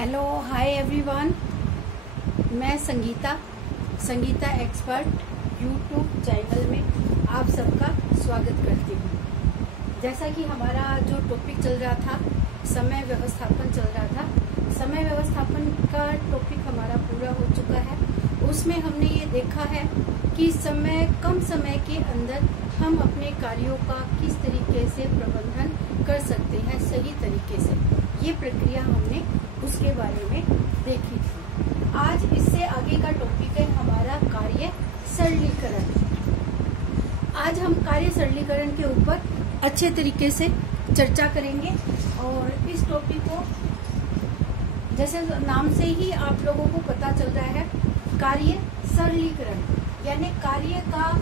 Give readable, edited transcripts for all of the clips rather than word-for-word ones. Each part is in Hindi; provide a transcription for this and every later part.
हेलो हाय एवरीवन, मैं संगीता एक्सपर्ट यूट्यूब चैनल में आप सबका स्वागत करती हूँ। जैसा कि हमारा जो टॉपिक चल रहा था, समय व्यवस्थापन चल रहा था। समय व्यवस्थापन का टॉपिक हमारा पूरा हो चुका है। उसमें हमने ये देखा है कि कम समय के अंदर हम अपने कार्यों का किस तरीके से प्रबंधन कर सकते हैं सही तरीके से। ये प्रक्रिया हमने उसके बारे में देखी थी। आज इससे आगे का टॉपिक है हमारा कार्य सरलीकरण। आज हम कार्य सरलीकरण के ऊपर अच्छे तरीके से चर्चा करेंगे और इस टॉपिक को जैसे नाम से ही आप लोगों को पता चल रहा है, कार्य सरलीकरण यानी कार्य का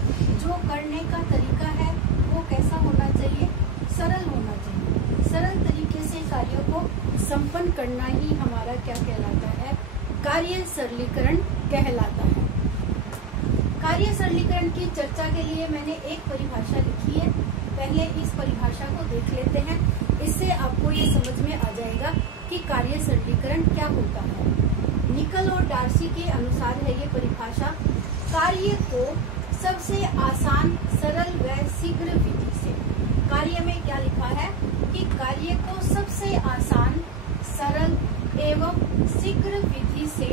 जो करने का तरीका है वो कैसा होना चाहिए, सरल होना चाहिए। सरल तरीके से कार्यों को संपन्न करना ही हमारा क्या कहलाता है, कार्य सरलीकरण कहलाता है। कार्य सरलीकरण की चर्चा के लिए मैंने एक परिभाषा लिखी है। पहले इस परिभाषा को देख लेते हैं, इससे आपको ये समझ में आ जाएगा कि कार्य सरलीकरण क्या होता है। निकल और डार्सी के अनुसार है ये परिभाषा, कार्य को सबसे आसान, सरल व शीघ्र विधि से। कार्य में क्या लिखा है कि कार्य को सबसे आसान, सरल एवं शीघ्र विधि से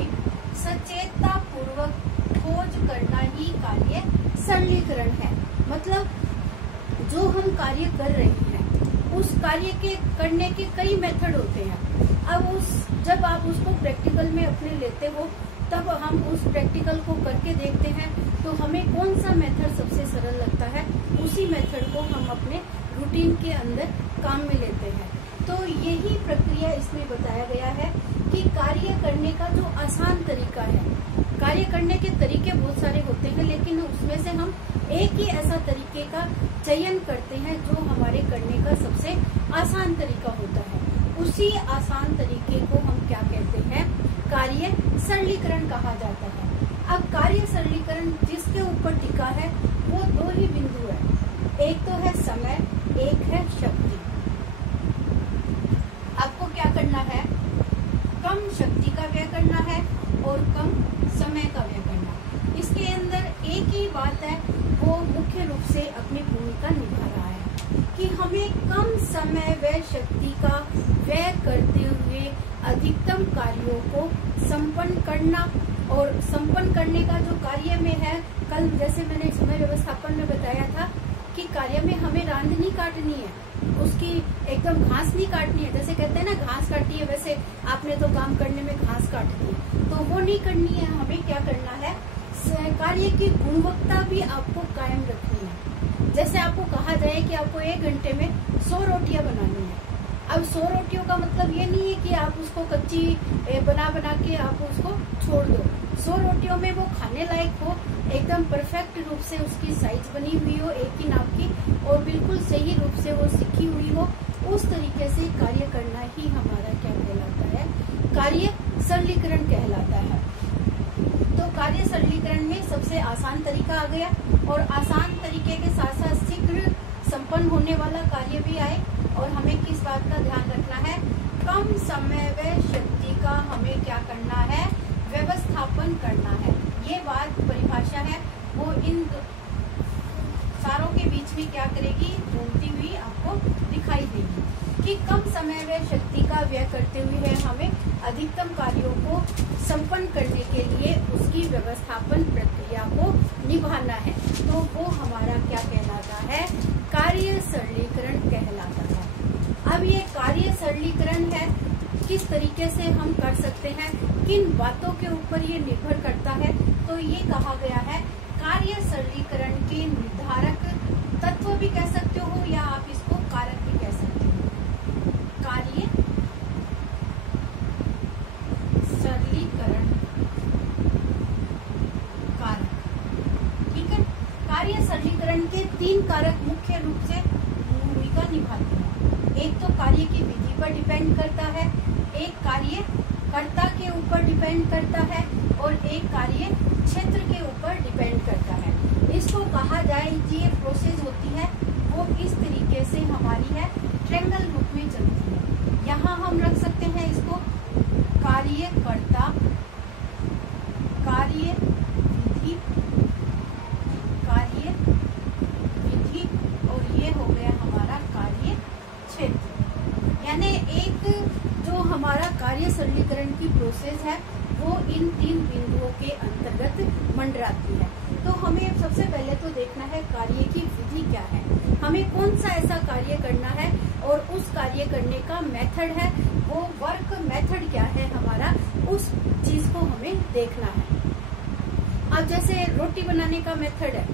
सचेतता पूर्वक खोज करना ही कार्य सरलीकरण है। मतलब जो हम कार्य कर रहे हैं उस कार्य के करने के कई मेथड होते हैं। अब जब आप उसको प्रैक्टिकल में अपने लेते हो तब हम उस प्रैक्टिकल को करके देखते हैं तो हमें कौन सा मेथड सबसे सरल लगता है, उसी मेथड को हम अपने रूटीन के अंदर काम में लेते हैं। तो यही प्रक्रिया इसमें बताया गया है कि कार्य करने का जो आसान तरीका है। कार्य करने के तरीके बहुत सारे होते हैं, लेकिन उसमें से हम एक ही ऐसा तरीके का चयन करते हैं जो हमारे करने का सबसे आसान तरीका होता है। उसी आसान तरीके को हम क्या कहते हैं, कार्य सरलीकरण कहा जाता है। अब कार्य सरलीकरण जिसके ऊपर टिका है वो दो ही बिंदु है, एक तो है समय, एक है शक्ति। आपको क्या करना है, कम शक्ति का व्यय करना है और कम समय का व्यय करना। इसके अंदर एक ही बात है, वो मुख्य रूप से अपनी भूमिका निभा रहा है कि हमें कम समय व शक्ति का व्यय करते हुए अधिकतम कार्यों को संपन्न करना। और संपन्न करने का जो कार्य में है, कल जैसे मैंने समय व्यवस्थापन में बताया था कि कार्य में हमें रांद नहीं काटनी है, उसकी एकदम घास नहीं काटनी है। जैसे कहते हैं ना, घास काटी है, वैसे आपने तो काम करने में घास काट दी, तो वो नहीं करनी है। हमें क्या करना है, कार्य की गुणवत्ता भी आपको कायम रखनी है। जैसे आपको कहा जाए कि आपको 1 घंटे में 100 रोटियां बनानी है। अब 100 रोटियों का मतलब ये नहीं है कि आप उसको कच्ची बना के आप उसको छोड़ दो। 100 रोटियों में वो खाने लायक हो, एकदम परफेक्ट रूप से उसकी साइज बनी हुई हो, एक ही नाप की, और बिल्कुल सही रूप से वो सिकी हुई हो। उस तरीके से कार्य करना ही हमारा क्या कहलाता है, कार्य सरलीकरण कहलाता है। तो कार्य सरलीकरण में सबसे आसान तरीका आ गया और आसान तरीके के साथ साथ शीघ्र संपन्न होने वाला कार्य भी आए। और हमें किस बात का ध्यान रखना है, कम समय व शक्ति का हमें क्या करना है, व्यवस्थापन करना है। ये बात परिभाषा है, वो इन सारों के बीच में क्या करेगी, घूमती हुई आपको दिखाई देगी कि कम समय व शक्ति का व्यय करते हुए हमें अधिकतम कार्यों को संपन्न करने के लिए उसकी व्यवस्थापन प्रक्रिया को निभाना है। तो वो हमारा क्या कहलाता है, कार्य सरलीकरण कहलाता है। अब ये कार्य सरलीकरण है, किस तरीके से हम कर सकते हैं, किन बातों के ऊपर ये निर्भर करता है। तो ये कहा गया है, कार्य सरलीकरण के निर्धारक तत्व भी कह सकते हो या आप इसको कारक भी कह सकते हो। कार्य सरलीकरण कारक, ठीक है। कार्य सरलीकरण के 3 कारक मुख्य रूप से भूमिका निभाते हैं। एक तो कार्य की विधि पर डिपेंड करता है, एक कार्य कर्ता के ऊपर डिपेंड करता है और एक कार्य क्षेत्र के ऊपर डिपेंड करता है। इसको कहा जाए कि ये प्रोसेस होती है वो इस तरीके से हमारी है, ट्रायंगल रूप में चलती है। यहाँ हम रख सकते हैं इसको कार्य प्रोसेस है वो इन 3 बिंदुओं के अंतर्गत मंडराती है। तो हमें सबसे पहले तो देखना है कार्य की विधि क्या है, हमें कौन सा ऐसा कार्य करना है और उस कार्य करने का मेथड है, वो वर्क मेथड क्या है हमारा, उस चीज को हमें देखना है। अब जैसे रोटी बनाने का मेथड है,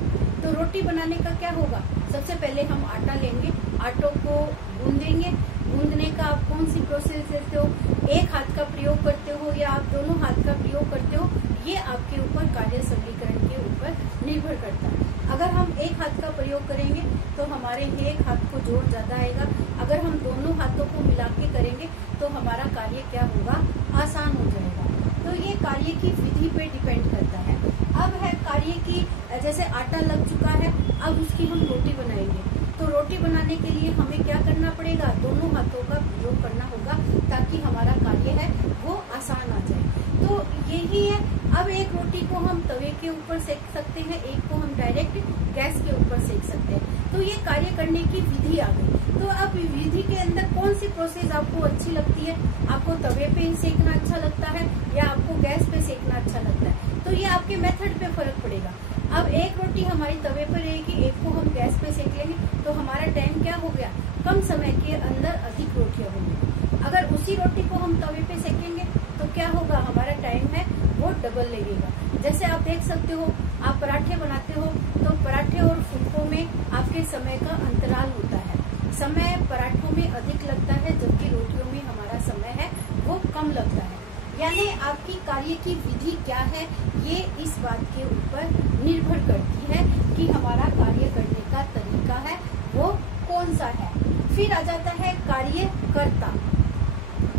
तो रोटी बनाने का क्या होगा, सबसे पहले हम आटा लेंगे, आटो को गूंदेंगे। गूंदने का आप कौन सी प्रोसेस देते हो, एक हाथ का प्रयोग करते हो या आप दोनों हाथ का प्रयोग करते हो, ये आपके ऊपर कार्य सरलीकरण के ऊपर निर्भर करता है। अगर हम एक हाथ का प्रयोग करेंगे तो हमारे एक हाथ को जोर ज्यादा आएगा, अगर हम दोनों हाथों को मिला के करेंगे तो हमारा कार्य क्या होगा, आसान हो जाएगा। तो ये कार्य की विधि पे डिपेंड करता है। अब है कार्य की, जैसे आटा लग चुका है, अब उसकी हम रोटी बनाएंगे, तो रोटी बनाने के लिए हमें क्या करना पड़ेगा, दोनों हाथों का प्रयोग करना होगा ताकि हमारा कार्य है वो आसान आ जाए। तो यही है। अब एक रोटी को हम तवे के ऊपर सेक सकते हैं, एक को हम डायरेक्ट गैस के ऊपर सेक सकते हैं। तो ये कार्य करने की विधि आ गई। तो अब विधि के अंदर कौन सी प्रोसेस आपको अच्छी लगती है, आपको तवे पे सेकना अच्छा लगता है या आपको गैस पे सेकना अच्छा लगता है, तो ये आपके मेथड पे फर्क पड़ेगा। अब एक रोटी हमारी तवे पर रहेगी, एक को हम गैस पे सेक लेंगे, तो हमारा टाइम क्या हो गया, कम समय के अंदर अधिक रोटियां होंगी। अगर उसी रोटी को हम तवे पे सेकेंगे तो क्या होगा, हमारा टाइम है वो डबल लगेगा। जैसे आप देख सकते हो, आप पराठे बनाते हो तो पराठे और फुलकों में आपके समय का अंतराल होता है, समय पराठों में अधिक लगता है जबकि रोटियों में हमारा समय है वो कम लगता है। यानी आपकी कार्य की विधि क्या है, ये इस बात के ऊपर निर्भर करती है कि हमारा कार्य करने का तरीका है वो कौन सा है। फिर आ जाता है कार्यकर्ता।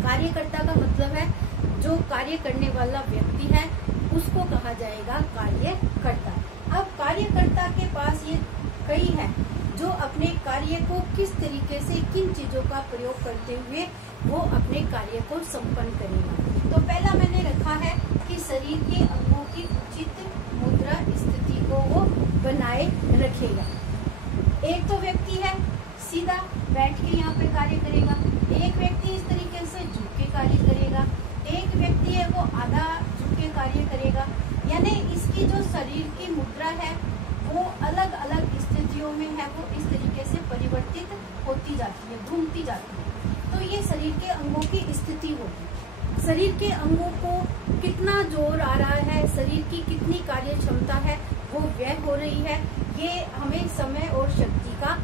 कार्यकर्ता का मतलब है जो कार्य करने वाला व्यक्ति है उसको कहा जाएगा कार्यकर्ता। अब कार्यकर्ता के पास ये कई है जो अपने कार्य को किस तरीके से, किन चीजों का प्रयोग करते हुए वो अपने कार्य को संपन्न करेगा। तो पहला मैंने रखा है कि शरीर के अंगों की उचित मुद्रा स्थिति को वो बनाए रखेगा। एक तो व्यक्ति है सीधा बैठ के यहाँ पे कार्य करेगा, एक व्यक्ति इस तरीके से झुक के कार्य करेगा, एक व्यक्ति है वो आधा झुक के कार्य करेगा। यानी इसकी जो शरीर की मुद्रा है वो अलग अलग स्थितियों में है वो इस तरीके से परिवर्तित होती जाती है, घूमती जाती है। तो ये शरीर के अंगों की स्थिति होगी। शरीर के अंगों को कितना जोर आ रहा है, शरीर की कितनी कार्य क्षमता है वो व्यय हो रही है, ये हमें समय और शक्ति का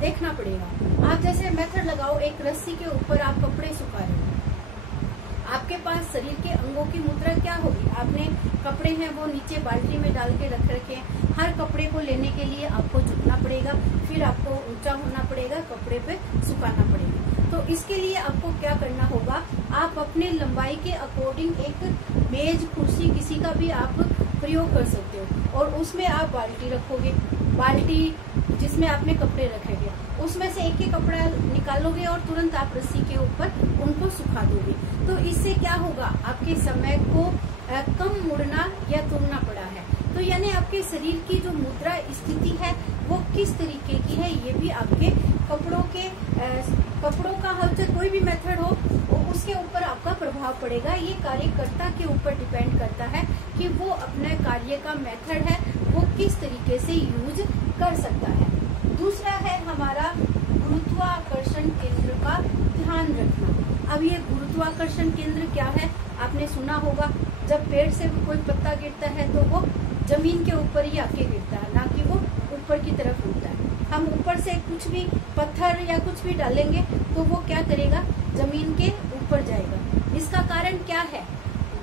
देखना पड़ेगा। आप जैसे मेथड लगाओ, एक रस्सी के ऊपर आप कपड़े सुखा रहे हो, आपके पास शरीर के अंगों की मुद्रा क्या होगी, आपने कपड़े हैं वो नीचे बाल्टी में डाल के रख रखे हैं, हर कपड़े को लेने के लिए आपको झुकना पड़ेगा, फिर आपको ऊंचा होना पड़ेगा, कपड़े पे सुखाना पड़ेगा। तो इसके लिए आपको क्या करना होगा, आप अपने लंबाई के अकॉर्डिंग एक मेज, कुर्सी किसी का भी आप प्रयोग कर सकते हो और उसमें आप बाल्टी रखोगे, बाल्टी जिसमें आपने कपड़े रखेंगे उसमें से एक ही कपड़ा निकालोगे और तुरंत आप रस्सी के ऊपर उनको सुखा दोगे। तो इससे क्या होगा, आपके समय को कम मुड़ना या तुड़ना पड़ा है। तो यानी आपके शरीर की जो मुद्रा स्थिति है वो किस तरीके की है, ये भी आपके कपड़ों का हर कोई भी मेथड हो उसके ऊपर आपका प्रभाव पड़ेगा। ये कार्यकर्ता के ऊपर डिपेंड करता है कि वो अपने कार्य का मेथड है वो किस तरीके से यूज कर सकता है। दूसरा है हमारा गुरुत्वाकर्षण केंद्र का ध्यान रखना। अब ये गुरुत्वाकर्षण केंद्र क्या है, आपने सुना होगा, जब पेड़ से कोई पत्ता गिरता है तो वो जमीन के ऊपर ही आके गिरता है, ना कि वो ऊपर की तरफ उड़ता है। हम ऊपर से कुछ भी पत्थर या कुछ भी डालेंगे तो वो क्या करेगा, जमीन के ऊपर जाएगा। इसका कारण क्या है,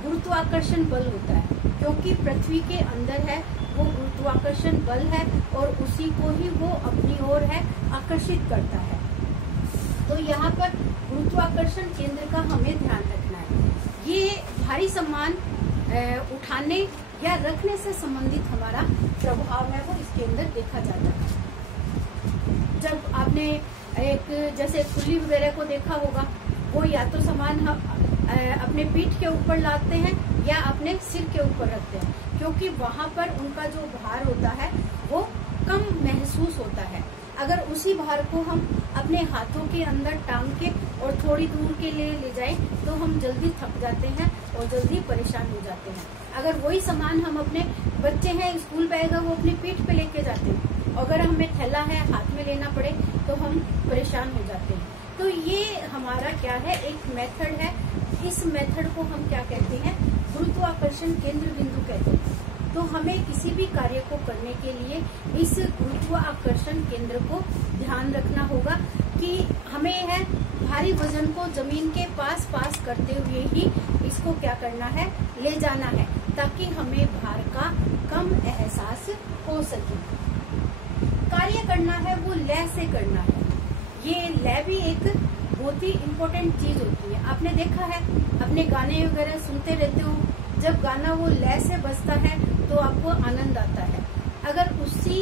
गुरुत्वाकर्षण बल होता है, क्योंकि पृथ्वी के अंदर है वो गुरुत्वाकर्षण बल है और उसी को ही वो अपनी ओर है आकर्षित करता है। तो यहाँ पर गुरुत्वाकर्षण केंद्र का हमें ध्यान रखना है। ये भारी सामान उठाने या रखने से संबंधित हमारा प्रभाव है वो इसके अंदर देखा जाता है। जब आपने एक जैसे कुल्ली वगैरह को देखा होगा, वो या तो सामान हम अपने पीठ के ऊपर लाते हैं या अपने सिर के ऊपर रखते हैं, क्योंकि वहां पर उनका जो भार होता है वो कम महसूस होता है। अगर उसी भार को हम अपने हाथों के अंदर टांग के और थोड़ी दूर के लिए ले जाएं तो हम जल्दी थक जाते हैं और जल्दी परेशान हो जाते हैं। अगर वही सामान हम अपने बच्चे हैं, स्कूल बैग है, वो अपनी पीठ पे लेके जाते हैं, अगर हमें थैला है हाथ में लेना पड़े तो हम परेशान हो जाते हैं। तो ये हमारा क्या है, एक मेथड है। इस मेथड को हम क्या कहते हैं, गुरुत्वाकर्षण केंद्र बिंदु कहते हैं। तो हमें किसी भी कार्य को करने के लिए इस गुरुत्वाकर्षण केंद्र को ध्यान रखना होगा कि हमें है भारी वजन को जमीन के पास पास करते हुए ही इसको क्या करना है, ले जाना है, ताकि हमें भार का कम एहसास हो सके। कार्य करना है वो लय से करना है। ये लय भी एक बहुत ही इम्पोर्टेंट चीज होती है। आपने देखा है, अपने गाने वगैरह सुनते रहते हो, जब गाना वो लय से बजता है तो आपको आनंद आता है। अगर उसी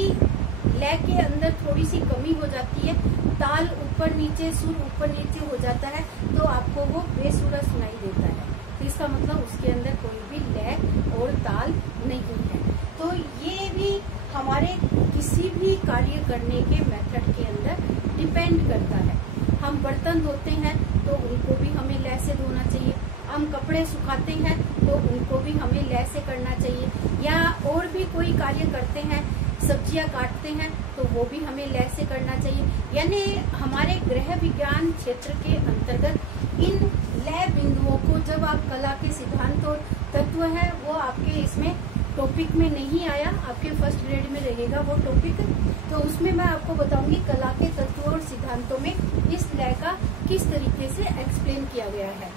लय के अंदर थोड़ी सी कमी हो जाती है, ताल ऊपर नीचे, सुर ऊपर नीचे हो जाता है, तो आपको वो बेसुरा सुनाई देता है। तो इसका मतलब उसके अंदर कोई भी लय और ताल नहीं है। तो ये भी हमारे किसी भी कार्य करने के मेथड के अंदर डिपेंड करता है। हम बर्तन धोते हैं तो उनको भी हमें लय से धोना चाहिए। हम कपड़े सुखाते हैं तो उनको भी हमें लय से करना चाहिए। या और भी कोई कार्य करते हैं, सब्जियां काटते हैं, तो वो भी हमें लय से करना चाहिए। यानी हमारे गृह विज्ञान क्षेत्र के अंतर्गत इन लय बिंदुओं को, जब आप कला के सिद्धांत और तत्व है वो आपके इसमें टॉपिक में नहीं आया, आपके फर्स्ट ग्रेड में रहेगा वो टॉपिक, तो उसमें मैं आपको बताऊंगी कला के तत्वों और सिद्धांतों में इस लय का किस तरीके से एक्सप्लेन किया गया है।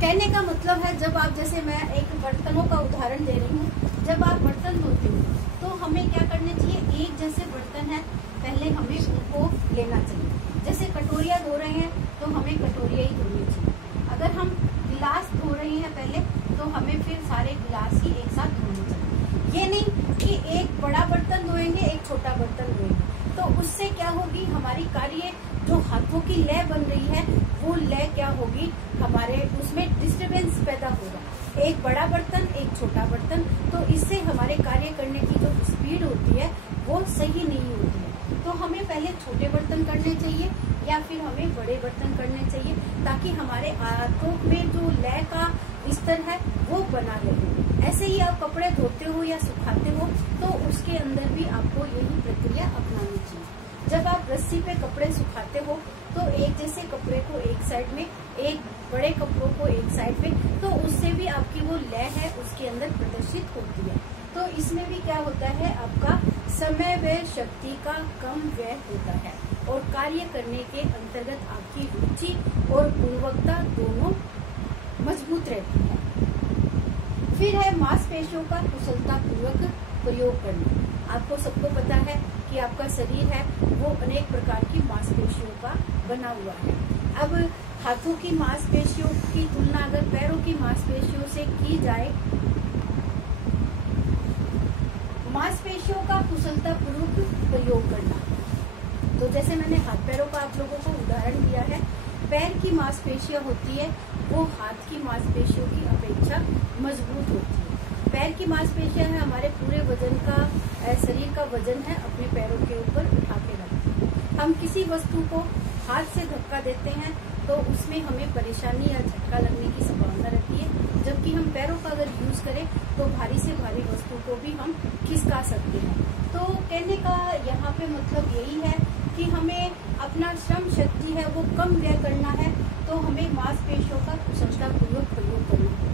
कहने का मतलब है, जब आप, जैसे मैं एक बर्तनों का उदाहरण दे रही हूँ, जब आप बर्तन धोते हो तो हमें क्या करना चाहिए, एक जैसे बर्तन है पहले हमें उनको लेना चाहिए। जैसे कटोरिया धो रहे हैं तो हमें कटोरिया ही धोनी चाहिए। अगर हम गिलास धो रहे हैं पहले तो हमें फिर सारे गिलास ही एक साथ धोने चाहिए। ये नहीं कि एक बड़ा बर्तन धोएंगे एक छोटा बर्तन धोएंगे, तो उससे क्या होगी, हमारी कार्य जो हाथों की लय बन रही है वो लय क्या होगी, हमारे उसमें डिस्टरबेंस पैदा होगा। एक बड़ा बर्तन एक छोटा बर्तन, तो इससे हमारे कार्य करने की जो स्पीड होती है वो सही नहीं होती है। तो हमें पहले छोटे बर्तन करने चाहिए या फिर हमें बड़े बर्तन करने चाहिए, ताकि हमारे हाथों में जो लय का स्तर है वो बना रहे। ऐसे ही आप कपड़े धोते हो या सुखाते हो तो उसके अंदर भी आपको यही प्रक्रिया अपनानी चाहिए। जब आप रस्सी पे कपड़े सुखाते हो तो एक जैसे कपड़े को एक साइड में, एक बड़े कपड़ों को एक साइड में, तो उससे भी आपकी वो लय है उसके अंदर प्रदर्शित होती है। तो इसमें भी क्या होता है, आपका समय व शक्ति का कम व्यय होता है और कार्य करने के अंतर्गत आपकी रुचि और गुणवत्ता दोनों मजबूत रहती है। फिर है मांसपेशियों का कुशलता पूर्वक प्रयोग करना। आपको सबको पता है कि आपका शरीर है वो अनेक प्रकार की मांसपेशियों का बना हुआ है। अब हाथों की मांसपेशियों की तुलना अगर पैरों की मांसपेशियों से की जाए, मांसपेशियों का कुशलता पूर्वक प्रयोग करना, तो जैसे मैंने हाथ पैरों का आप लोगों को उदाहरण दिया है, पैर की मांसपेशियां होती है वो हाथ की मांसपेशियों की अपेक्षा मजबूत होती है। पैर की मांसपेशियां है हमारे पूरे वजन का, शरीर का वजन है अपने पैरों के ऊपर उठा के रखती है। हम किसी वस्तु को हाथ से धक्का देते हैं तो उसमें हमें परेशानी या झटका लगने की संभावना रहती है, जबकि हम पैरों का अगर यूज करें तो भारी से भारी वस्तु को भी हम खिसका सकते हैं। तो कहने का यहाँ पे मतलब यही है कि हमें अपना श्रम शक्ति है वो कम व्यय करना है, तो हमें मांसपेशियों का कुशलतापूर्वक प्रयोग करना है।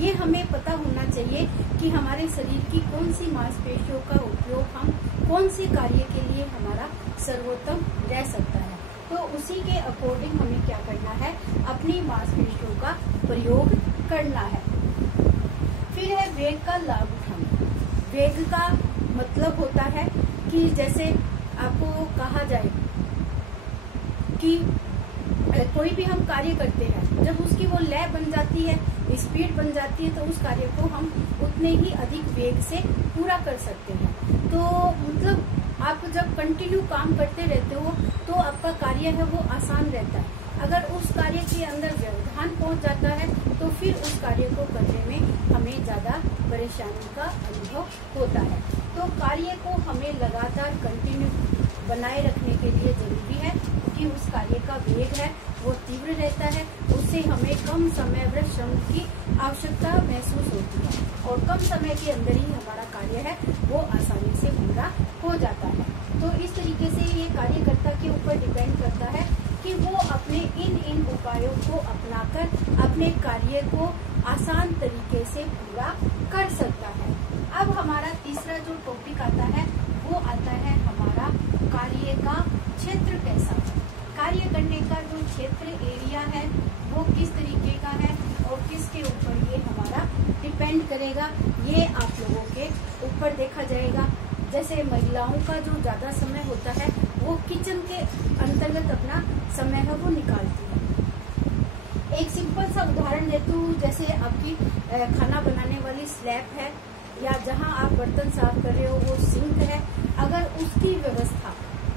ये हमें पता होना चाहिए कि हमारे शरीर की कौन सी मांसपेशियों का उपयोग हम कौन से कार्य के लिए हमारा सर्वोत्तम रह सकता है। तो उसी के अकॉर्डिंग हमें क्या करना है, अपनी मांसपेशियों का प्रयोग करना है। फिर है वेग का लाभ उठाना। वेग का मतलब होता है कि जैसे आपको कहा जाए कि कोई भी हम कार्य करते हैं, जब उसकी वो लय बन जाती है, स्पीड बन जाती है, तो उस कार्य को हम उतने ही अधिक वेग से पूरा कर सकते हैं। तो मतलब आप जब कंटिन्यू काम करते रहते हो तो आपका कार्य है वो आसान रहता है। अगर उस कार्य के अंदर व्यवधान पहुंच जाता है तो फिर उस कार्य को करने में हमें ज्यादा परेशानी का अनुभव होता है। तो कार्य को हमें लगातार कंटिन्यू बनाए रखने के लिए जरूरी है कि उस कार्य का वेग है वो तीव्र रहता है, उससे हमें कम समय व श्रम की आवश्यकता महसूस होती है और कम समय के अंदर ही हमारा कार्य है वो आसानी से पूरा हो जाता है। तो इस तरीके से ये कार्यकर्ता के ऊपर डिपेंड करता है कि वो अपने इन उपायों को अपनाकर अपने कार्य को आसान तरीके से पूरा कर सकता है। अब हमारा तीसरा जो टॉपिक आता है वो आता है हमारा कार्य का क्षेत्र कैसा है। कार्य करने का जो क्षेत्र एरिया है वो किस तरीके का है और किसके ऊपर ये हमारा डिपेंड करेगा, ये आप लोगों के ऊपर देखा जाएगा। जैसे महिलाओं का जो ज्यादा समय होता है वो किचन के अंतर्गत अपना समय है वो निकालती है। एक सिंपल सा उदाहरण देती हूँ, जैसे आपकी खाना बनाने वाली स्लैब है या जहाँ आप बर्तन साफ कर रहे हो वो सिंक है, अगर उसकी व्यवस्था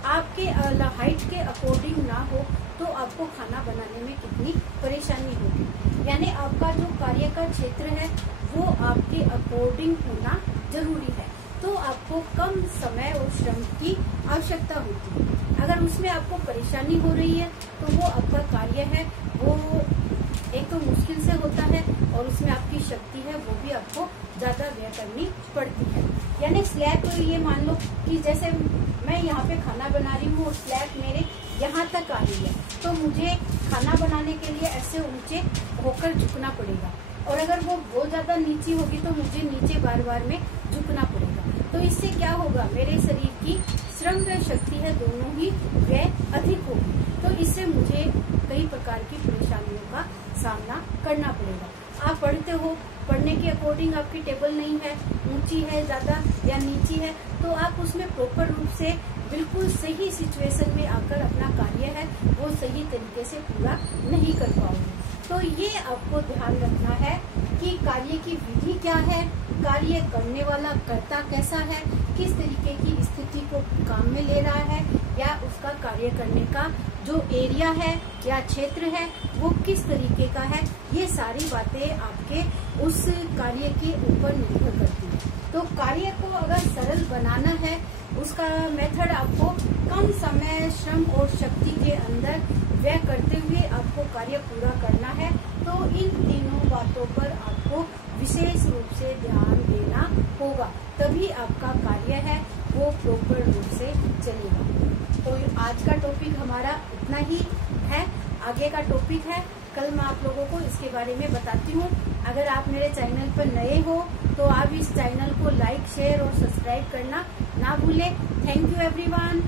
आपके हाइट के अकॉर्डिंग ना हो तो आपको खाना बनाने में कितनी परेशानी होगी। यानी आपका जो कार्य का क्षेत्र है वो आपके अकॉर्डिंग होना जरूरी है, तो आपको कम समय और श्रम की आवश्यकता होती है। अगर उसमें आपको परेशानी हो रही है तो वो आपका कार्य है वो एक तो मुश्किल से होता है और उसमें आपकी शक्ति है वो भी आपको ज्यादा व्यय करनी पड़ती है। यानी स्लैब तो ये मान लो कि जैसे मैं यहाँ पे खाना बना रही हूँ और स्लैब मेरे यहाँ तक आ रही है, तो मुझे खाना बनाने के लिए ऐसे ऊंचे होकर झुकना पड़ेगा, और अगर वो बहुत ज्यादा नीची होगी तो मुझे नीचे बार बार में झुकना पड़ेगा। तो इससे क्या होगा, मेरे शरीर की श्रम व शक्ति है दोनों ही व्यय अधिक होगी, तो इससे मुझे कई प्रकार की परेशानियों का सामना करना पड़ेगा। आप पढ़ते हो, पढ़ने के अकॉर्डिंग आपकी टेबल नहीं है, ऊंची है ज्यादा या नीची है, तो आप उसमें प्रॉपर रूप से बिल्कुल सही सिचुएशन में आकर अपना कार्य है वो सही तरीके से पूरा नहीं कर पाओगे। तो ये आपको ध्यान रखना है कि कार्य की विधि क्या है, कार्य करने वाला कर्ता कैसा है, किस तरीके की स्थिति को काम में ले रहा है, या उसका कार्य करने का जो एरिया है या क्षेत्र है वो किस तरीके का है। ये सारी बातें आपके उस कार्य के ऊपर निर्भर करती है। तो कार्य को अगर सरल बनाना है, उसका मेथड आपको कम समय, श्रम और शक्ति के अंदर व्यय करते हुए आपको कार्य पूरा करना है, तो इन तीनों बातों पर आपको विशेष रूप से ध्यान देना होगा, तभी आपका कार्य है वो प्रॉपर रूप से चलेगा। तो आज का टॉपिक हमारा इतना ही है, आगे का टॉपिक है कल मैं आप लोगों को इसके बारे में बताती हूँ। अगर आप मेरे चैनल पर नए हो तो आप इस चैनल को लाइक, शेयर और सब्सक्राइब करना ना भूलें। Thank you everyone.